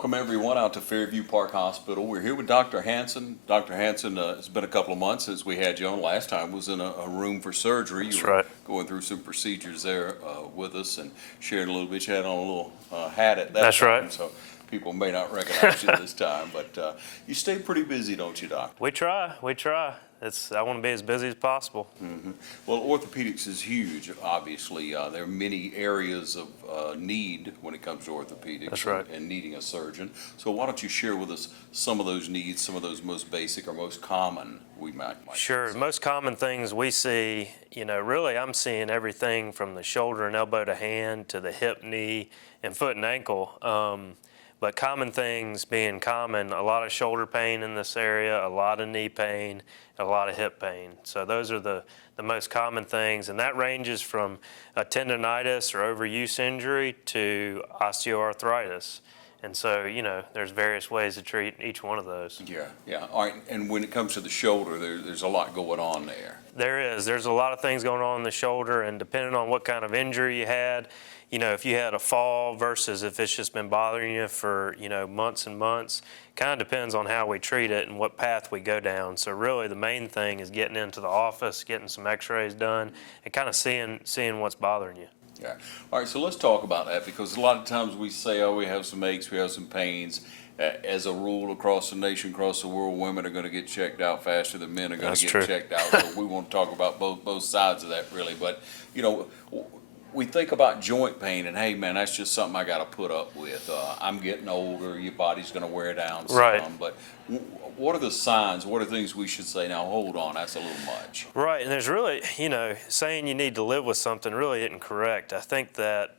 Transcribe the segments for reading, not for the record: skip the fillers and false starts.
welcome everyone out to Fairview Park Hospital. We're here with Dr. Hanson. Dr. Hanson, it's been a couple of months since we had you on. Last time was in a room for surgery. That's you were right. going through some procedures there with us and sharing a little bit. You had on a little hat at that That's time, right. so people may not recognize you this time. But you stay pretty busy, don't you, Doctor? We try. I want to be as busy as possible. Mm-hmm. Well, orthopedics is huge, obviously. There are many areas of need when it comes to orthopedics. That's right. And needing a surgeon. So why don't you share with us some of those needs, some of those most basic or most common we might Sure. say. Most common things we see, really I'm seeing everything from the shoulder and elbow to hand to the hip, knee, and foot and ankle. But common things being common, a lot of shoulder pain in this area, a lot of knee pain, a lot of hip pain. So those are the most common things, and that ranges from a tendonitis or overuse injury to osteoarthritis. And so, there's various ways to treat each one of those. Yeah. All right. And when it comes to the shoulder, there's a lot going on there. There's a lot of things going on in the shoulder, and depending on what kind of injury you had, if you had a fall versus if it's just been bothering you for, months and months, kind of depends on how we treat it and what path we go down. So really the main thing is getting into the office, getting some x-rays done, and kind of seeing what's bothering you. Yeah. All right, so let's talk about that, because a lot of times we say, oh, we have some aches, we have some pains. As a rule, across the nation, across the world, women are going to get checked out faster than men are going to get checked out. So we want to talk about both sides of that, really. But, we think about joint pain, and hey, man, that's just something I got to put up with. I'm getting older, your body's going to wear down some. Right. But what are the signs? What are things we should say, now hold on, that's a little much? Right, and there's really, saying you need to live with something really isn't correct. I think that,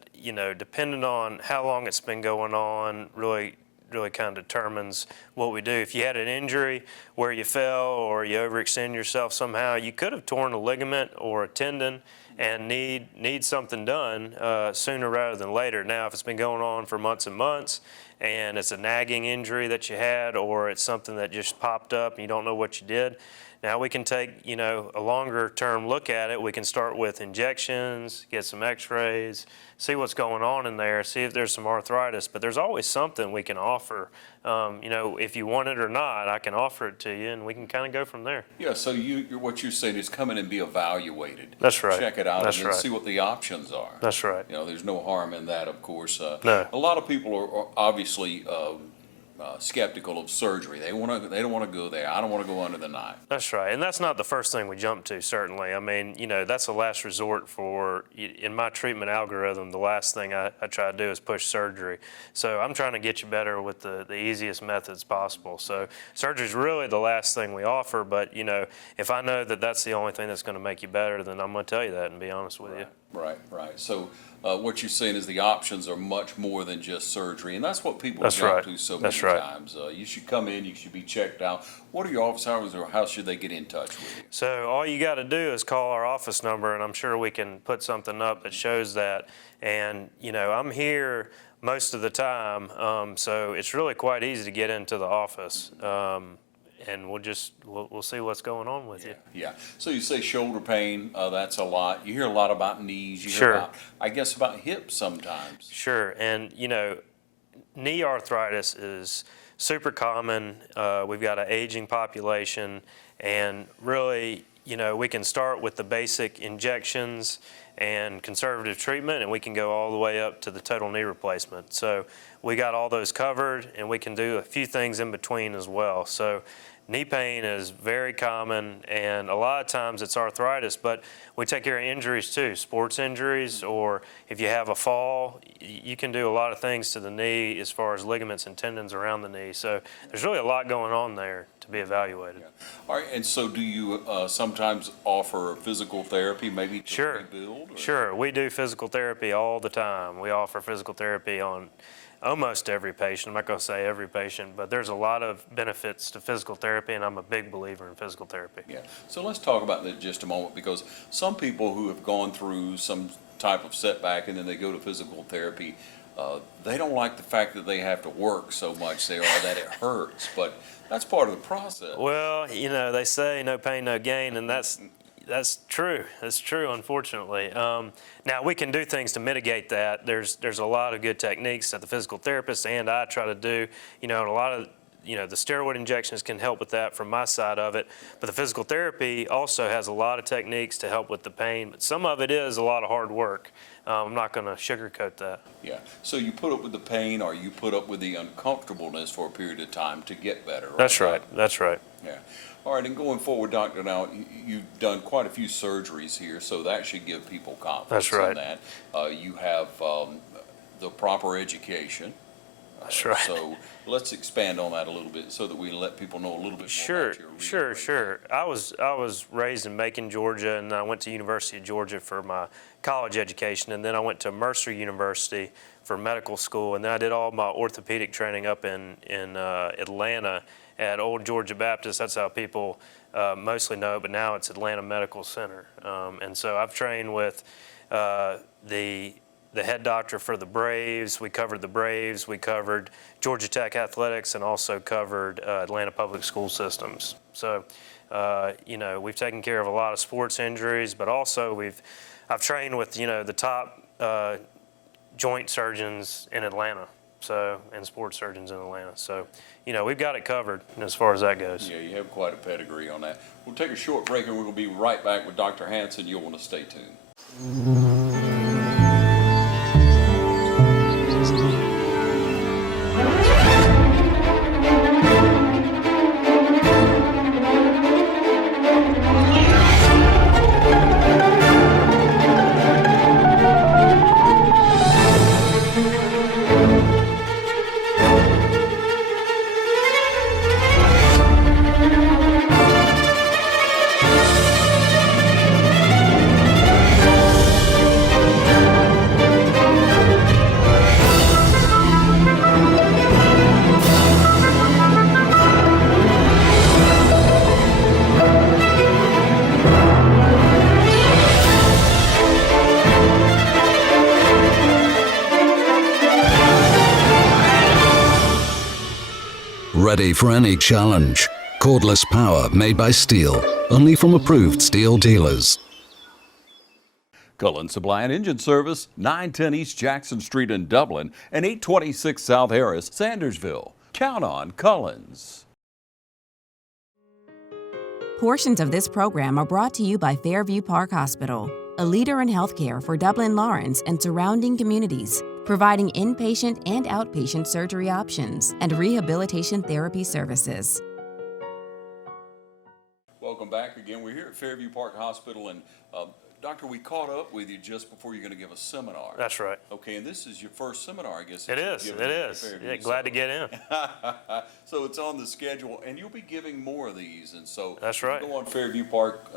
depending on how long it's been going on, really kind of determines what we do. If you had an injury where you fell or you overextend yourself somehow, you could have torn a ligament or a tendon and need something done sooner rather than later. Now, if it's been going on for months and months and it's a nagging injury that you had, or it's something that just popped up and you don't know what you did, now we can take, a longer term look at it. We can start with injections, get some x-rays, see what's going on in there, see if there's some arthritis. But there's always something we can offer. If you want it or not, I can offer it to you, and we can kind of go from there. Yeah, so what you're saying is come in and be evaluated. That's right. Check it out. That's and then right. see what the options are. That's right. There's no harm in that, of course. No. A lot of people are obviously skeptical of surgery. They don't want to go there. I don't want to go under the knife. That's right, and that's not the first thing we jump to, certainly. I mean, that's a last resort for, in my treatment algorithm, the last thing I try to do is push surgery. So I'm trying to get you better with the easiest methods possible. So surgery is really the last thing we offer, but, if I know that that's the only thing that's going to make you better, then I'm going to tell you that and be honest with you. Right. So what you're saying is the options are much more than just surgery, and that's what people jump to so many times. You should come in, you should be checked out. What are your office hours, or how should they get in touch with you? So all you got to do is call our office number, and I'm sure we can put something up that shows that. And, I'm here most of the time, so it's really quite easy to get into the office. And we'll see what's going on with you. Yeah. So you say shoulder pain, that's a lot. You hear a lot about knees. You hear about hips sometimes. Sure. And, knee arthritis is super common. We've got an aging population, and really, we can start with the basic injections and conservative treatment, and we can go all the way up to the total knee replacement. So we got all those covered, and we can do a few things in between as well. So knee pain is very common, and a lot of times it's arthritis, but we take care of injuries too, sports injuries, or if you have a fall, you can do a lot of things to the knee as far as ligaments and tendons around the knee. So there's really a lot going on there to be evaluated. Yeah. All right, and so do you sometimes offer physical therapy, maybe to rebuild? Sure, we do physical therapy all the time. We offer physical therapy on almost every patient. I'm not going to say every patient, but there's a lot of benefits to physical therapy, and I'm a big believer in physical therapy. Yeah. So let's talk about that just a moment, because some people who have gone through some type of setback and then they go to physical therapy, they don't like the fact that they have to work so much there, or that it hurts, but that's part of the process. Well, they say no pain, no gain, and that's That's true. That's true, unfortunately. Now, we can do things to mitigate that. There's a lot of good techniques that the physical therapist and I try to do. And a lot of, the steroid injections can help with that from my side of it. But the physical therapy also has a lot of techniques to help with the pain. But some of it is a lot of hard work. I'm not going to sugarcoat that. Yeah. So you put up with the pain, or you put up with the uncomfortableness for a period of time to get better. Right? That's right. That's right. Yeah. All right, and going forward, Doctor, now you've done quite a few surgeries here, so that should give people confidence That's right. in that. You have the proper education. That's right. So let's expand on that a little bit so that we let people know a little bit more Sure, about your sure. I was raised in Macon, Georgia, and I went to University of Georgia for my college education, and then I went to Mercer University for medical school, and then I did all my orthopedic training up in Atlanta at Old Georgia Baptist. That's how people mostly know it, but now it's Atlanta Medical Center. And so I've trained with the head doctor for the Braves. We covered the Braves. We covered Georgia Tech Athletics, and also covered Atlanta Public School Systems. So, we've taken care of a lot of sports injuries, but also I've trained with, the top joint surgeons in Atlanta, and sports surgeons in Atlanta. So, we've got it covered as far as that goes. Yeah, you have quite a pedigree on that. We'll take a short break, and we're going to be right back with Dr. Hanson. You'll want to stay tuned. Ready for any challenge. Cordless power made by steel, only from approved steel dealers. Cullen Supply and Engine Service, 910 East Jackson Street in Dublin and 826 South Harris, Sandersville. Count on Cullen's. Portions of this program are brought to you by Fairview Park Hospital, a leader in healthcare for Dublin Lawrence and surrounding communities, providing inpatient and outpatient surgery options and rehabilitation therapy services. Welcome back again. We're here at Fairview Park Hospital, and Doctor, we caught up with you just before you're going to give a seminar. That's right. Okay, and this is your first seminar, I guess. It is. Yeah, glad to get in. So it's on the schedule, and you'll be giving more of these. And so that's right. Go on Fairview Park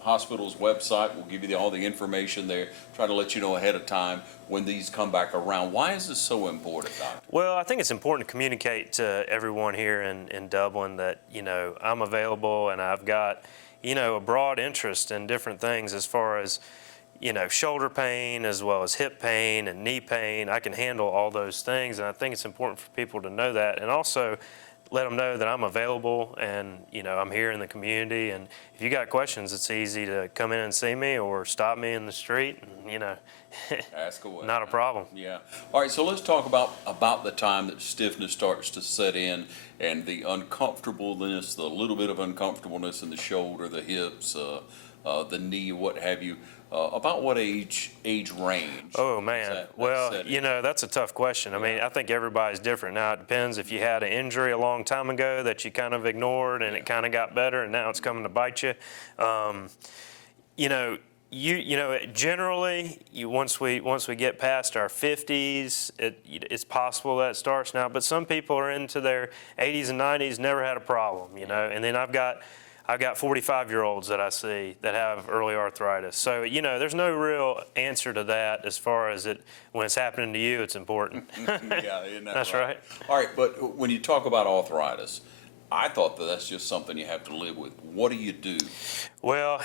Hospital's website. We'll give you all the information there. Try to let you know ahead of time when these come back around. Why is this so important, Doctor? Well, I think it's important to communicate to everyone here in Dublin that, I'm available, and I've got, a broad interest in different things as far as, shoulder pain as well as hip pain and knee pain. I can handle all those things, and I think it's important for people to know that, and also let them know that I'm available and, I'm here in the community. And if you got questions, it's easy to come in and see me or stop me in the street and, ask away. Not a problem. Yeah. All right, so let's talk about the time that stiffness starts to set in and the uncomfortableness, the little bit of uncomfortableness in the shoulder, the hips, the knee, what have you. About what age range? Oh, man. That's a tough question. I mean, I think everybody's different. Now, it depends if you had an injury a long time ago that you kind of ignored and it kind of got better and now it's coming to bite you. Generally, once we get past our 50s, it's possible that it starts now. But some people are into their 80s and 90s, never had a problem, And then I've got 45-year-olds that I see that have early arthritis. So, there's no real answer to that as far as when it's happening to you, it's important. Yeah, isn't that That's right. All right, but when you talk about arthritis, I thought that's just something you have to live with. What do you do? Well,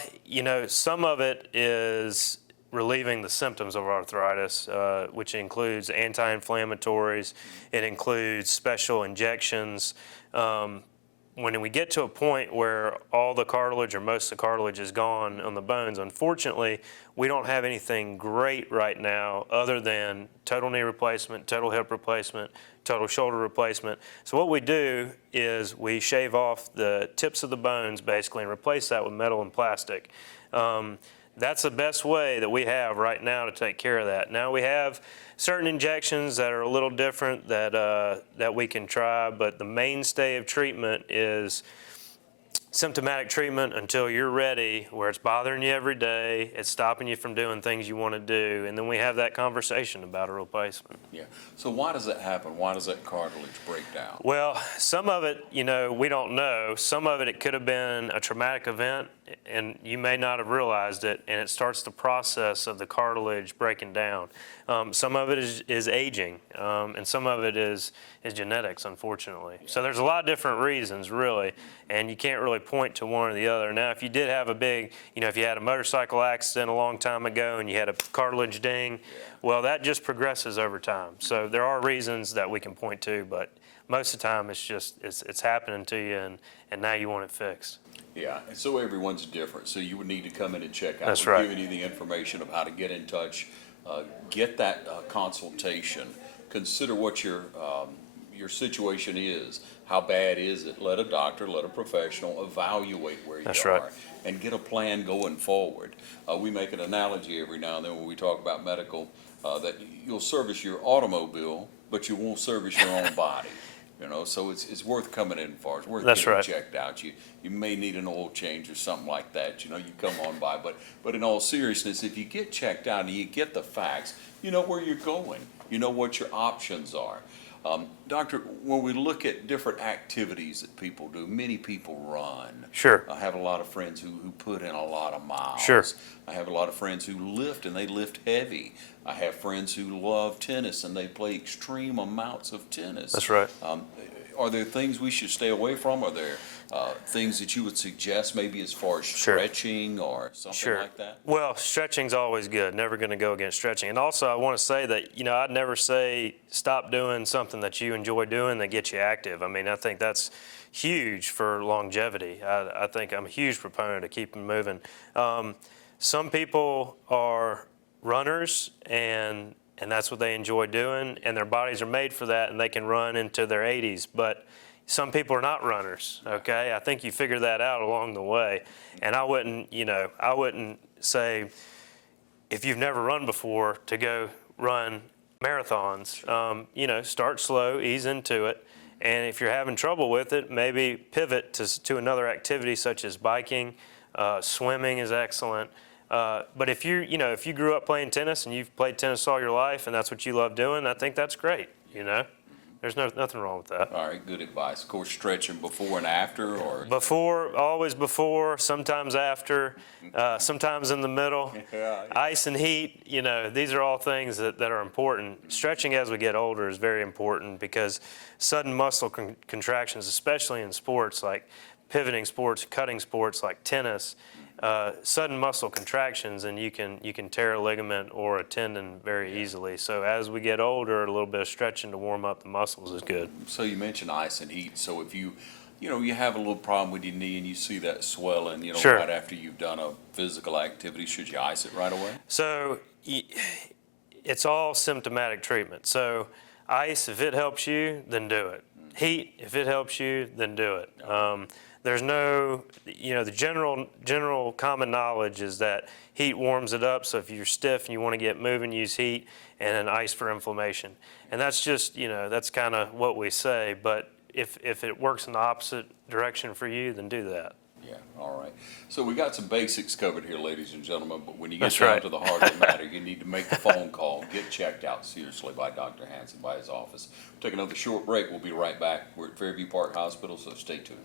some of it is relieving the symptoms of arthritis, which includes anti-inflammatories. It includes special injections. when we get to a point where all the cartilage or most of the cartilage is gone on the bones, unfortunately, we don't have anything great right now other than total knee replacement, total hip replacement, total shoulder replacement. So what we do is we shave off the tips of the bones basically and replace that with metal and plastic. That's the best way that we have right now to take care of that. Now we have certain injections that are a little different that we can try, but the mainstay of treatment is symptomatic treatment until you're ready, where it's bothering you every day, it's stopping you from doing things you want to do, and then we have that conversation about a replacement. Yeah. So why does that happen? Why does that cartilage break down? Well, some of it, we don't know. Some of it could have been a traumatic event, and you may not have realized it, and it starts the process of the cartilage breaking down. Some of it is aging, and some of it is genetics, unfortunately. So there's a lot of different reasons, really, and you can't really point to one or the other. Now, if you did have a big, if you had a motorcycle accident a long time ago and you had a cartilage ding, well, that just progresses over time. So there are reasons that we can point to, but most of the time it's happening to you, and now you want it fixed. Yeah, and so everyone's different, so you would need to come in and check out. That's We're right. giving you the information of how to get in touch, get that consultation, consider what your situation is, how bad is it, let a doctor, let a professional evaluate where you That's are, right. and get a plan going forward. We make an analogy every now and then when we talk about medical, that you'll service your automobile, but you won't service your own body. So it's worth coming in for. It's worth That's getting right. checked out. You may need an oil change or something like that. You come on by. But in all seriousness, if you get checked out and you get the facts, you know where you're going. You know what your options are. Doctor, when we look at different activities that people do, many people run. Sure. I have a lot of friends who put in a lot of miles. Sure. I have a lot of friends who lift, and they lift heavy. I have friends who love tennis, and they play extreme amounts of tennis. That's right. Are there things we should stay away from? Are there things that you would suggest maybe as far as Sure. stretching or something Sure. like that? Well, stretching's always good. Never going to go against stretching. And also, I want to say that, I'd never say stop doing something that you enjoy doing that gets you active. I mean, I think that's huge for longevity. I think I'm a huge proponent of keeping moving. Some people are runners, and that's what they enjoy doing, and their bodies are made for that, and they can run into their 80s. But some people are not runners, okay? I think you figure that out along the way. And I wouldn't say, if you've never run before, to go run marathons. Start slow, ease into it. And if you're having trouble with it, maybe pivot to another activity such as biking. Swimming is excellent. But if you grew up playing tennis and you've played tennis all your life and that's what you love doing, I think that's great, There's nothing wrong with that. All right, good advice. Of course, stretching before and after, or? Before, always before, sometimes after, sometimes in the middle. Yeah. Ice and heat, these are all things that are important. Stretching as we get older is very important because sudden muscle contractions, especially in sports like pivoting sports, cutting sports like tennis, sudden muscle contractions, and you can tear a ligament or a tendon very easily. So as we get older, a little bit of stretching to warm up the muscles is good. So you mentioned ice and heat. So if you have a little problem with your knee and you see that swelling, Sure. right after you've done a physical activity, should you ice it right away? So it's all symptomatic treatment. So ice, if it helps you, then do it. Heat, if it helps you, then do it. There's no, the general common knowledge is that heat warms it up. So if you're stiff and you want to get moving, use heat, and then ice for inflammation. And that's just, that's kind of what we say. But if it works in the opposite direction for you, then do that. Yeah, all right. So we got some basics covered here, ladies and gentlemen, but when you get That's down right. to the heart of the matter, you need to make the phone call, get checked out seriously by Dr. Hanson, by his office. We'll take another short break. We'll be right back. We're at Fairview Park Hospital, so stay tuned.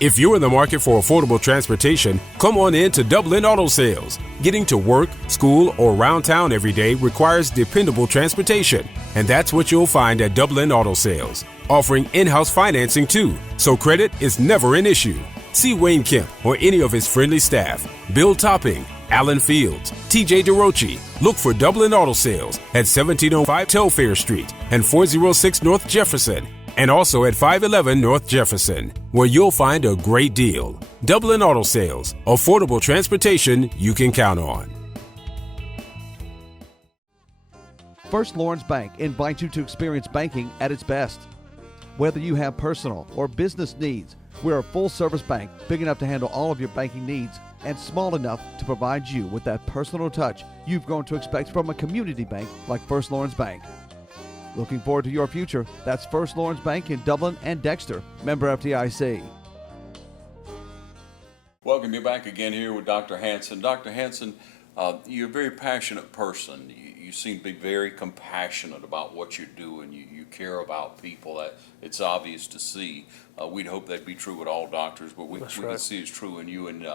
If you're in the market for affordable transportation, come on in to Dublin Auto Sales. Getting to work, school, or around town every day requires dependable transportation. And that's what you'll find at Dublin Auto Sales. Offering in-house financing too, so credit is never an issue. See Wayne Kemp or any of his friendly staff. Bill Topping, Alan Fields, TJ DeRochi. Look for Dublin Auto Sales at 1705 Telfair Street and 406 North Jefferson. And also at 511 North Jefferson, where you'll find a great deal. Dublin Auto Sales, affordable transportation you can count on. First Lawrence Bank invites you to experience banking at its best. Whether you have personal or business needs, we're a full-service bank big enough to handle all of your banking needs and small enough to provide you with that personal touch you've grown to expect from a community bank like First Lawrence Bank. Looking forward to your future. That's First Lawrence Bank in Dublin and Dexter, member FDIC. Welcome you back again here with Dr. Hanson. Dr. Hanson, you're a very passionate person. You seem to be very compassionate about what you're doing. You care about people. That it's obvious to see. We'd hope that'd be true with all doctors, but we can see it's true in you. And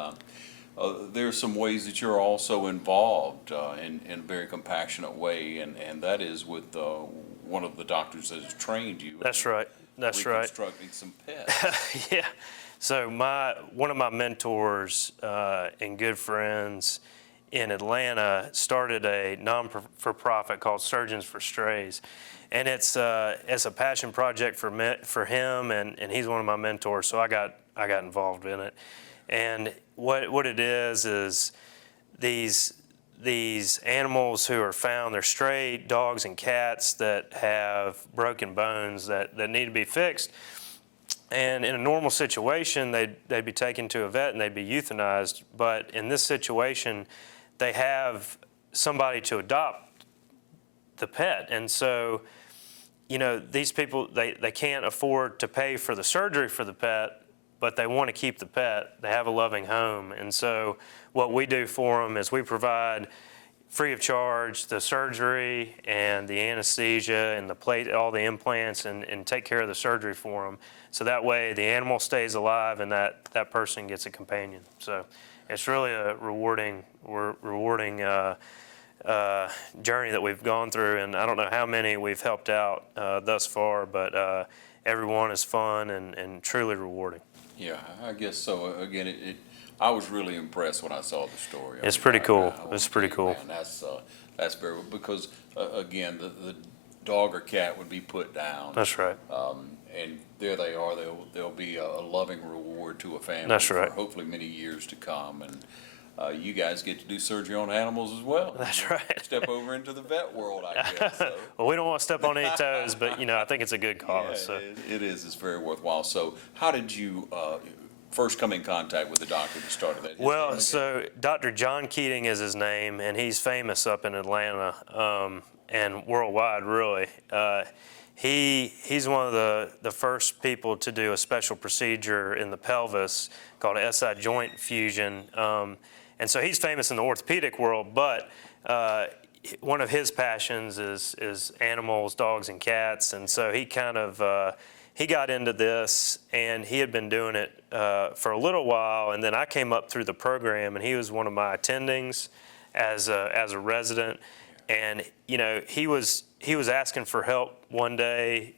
there are some ways that you're also involved in a very compassionate way, and that is with one of the doctors that has trained you. That's right. That's right. Reconstructing some pets. Yeah. So one of my mentors and good friends in Atlanta started a non-for-profit called Surgeons for Strays, and it's a passion project for him, and he's one of my mentors. So I got involved in it, and what it is these animals who are found, they're stray dogs and cats that have broken bones that need to be fixed. And in a normal situation, they'd be taken to a vet and they'd be euthanized. But in this situation, they have somebody to adopt the pet. And so, these people, they can't afford to pay for the surgery for the pet, but they want to keep the pet. They have a loving home. And so what we do for them is we provide free of charge the surgery and the anesthesia and the plate, all the implants, and take care of the surgery for them. So that way the animal stays alive and that person gets a companion. So it's really a rewarding journey that we've gone through, and I don't know how many we've helped out thus far, but everyone is fun and truly rewarding. Yeah, I guess so. Again, I was really impressed when I saw the story. It's pretty cool. It's pretty cool. Man, that's very, because again, the dog or cat would be put down. That's right. And there they are. There'll be a loving reward to a family. That's right. For hopefully many years to come. And you guys get to do surgery on animals as well. That's right. Step over into the vet world, I guess. So. Well, we don't want to step on any toes, but I think it's a good cause. Yeah, so. It is. It's very worthwhile. So how did you first come in contact with the doctor that started that? Well, so Dr. John Keating is his name, and he's famous up in Atlanta and worldwide, really. He's one of the first people to do a special procedure in the pelvis called an SI joint fusion. And so he's famous in the orthopedic world, but one of his passions is animals, dogs and cats. And so he kind of, he got into this, and he had been doing it for a little while. And then I came up through the program, and he was one of my attendings as a resident. And, he was asking for help one day,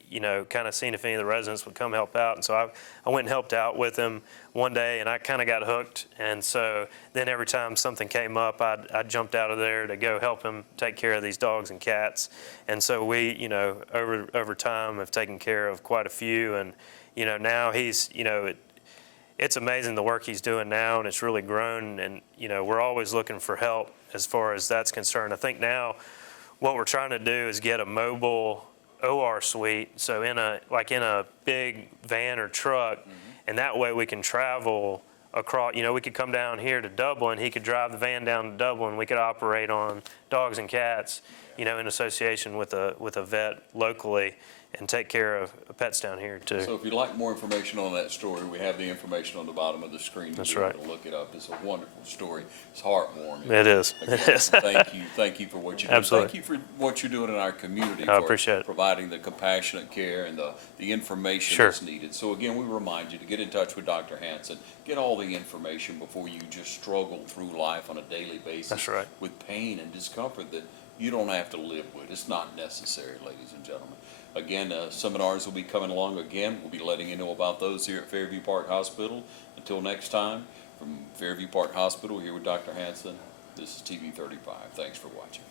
kind of seeing if any of the residents would come help out. And so I went and helped out with him one day, and I kind of got hooked. And so then every time something came up, I jumped out of there to go help him take care of these dogs and cats. And so we, over time have taken care of quite a few. And, now he's, it's amazing the work he's doing now, and it's really grown. And, we're always looking for help as far as that's concerned. I think now what we're trying to do is get a mobile OR suite, so in a big van or truck, and that way we can travel across. We could come down here to Dublin. He could drive the van down to Dublin. We could operate on dogs and cats, in association with a vet locally, and take care of pets down here too. So if you'd like more information on that story, we have the information on the bottom of the screen. That's You'll be right. able to look it up. It's a wonderful story. It's heartwarming. It is. Again, It is. Thank you for what you do. Absolutely. Thank you for what you're doing in our community. I for appreciate it. providing the compassionate care and the information Sure. that's needed. So again, we remind you to get in touch with Dr. Hanson. Get all the information before you just struggle through life on a daily basis. That's right. With pain and discomfort that you don't have to live with. It's not necessary, ladies and gentlemen. Again, seminars will be coming along again. We'll be letting you know about those here at Fairview Park Hospital. Until next time, from Fairview Park Hospital, here with Dr. Hanson, this is TV 35. Thanks for watching.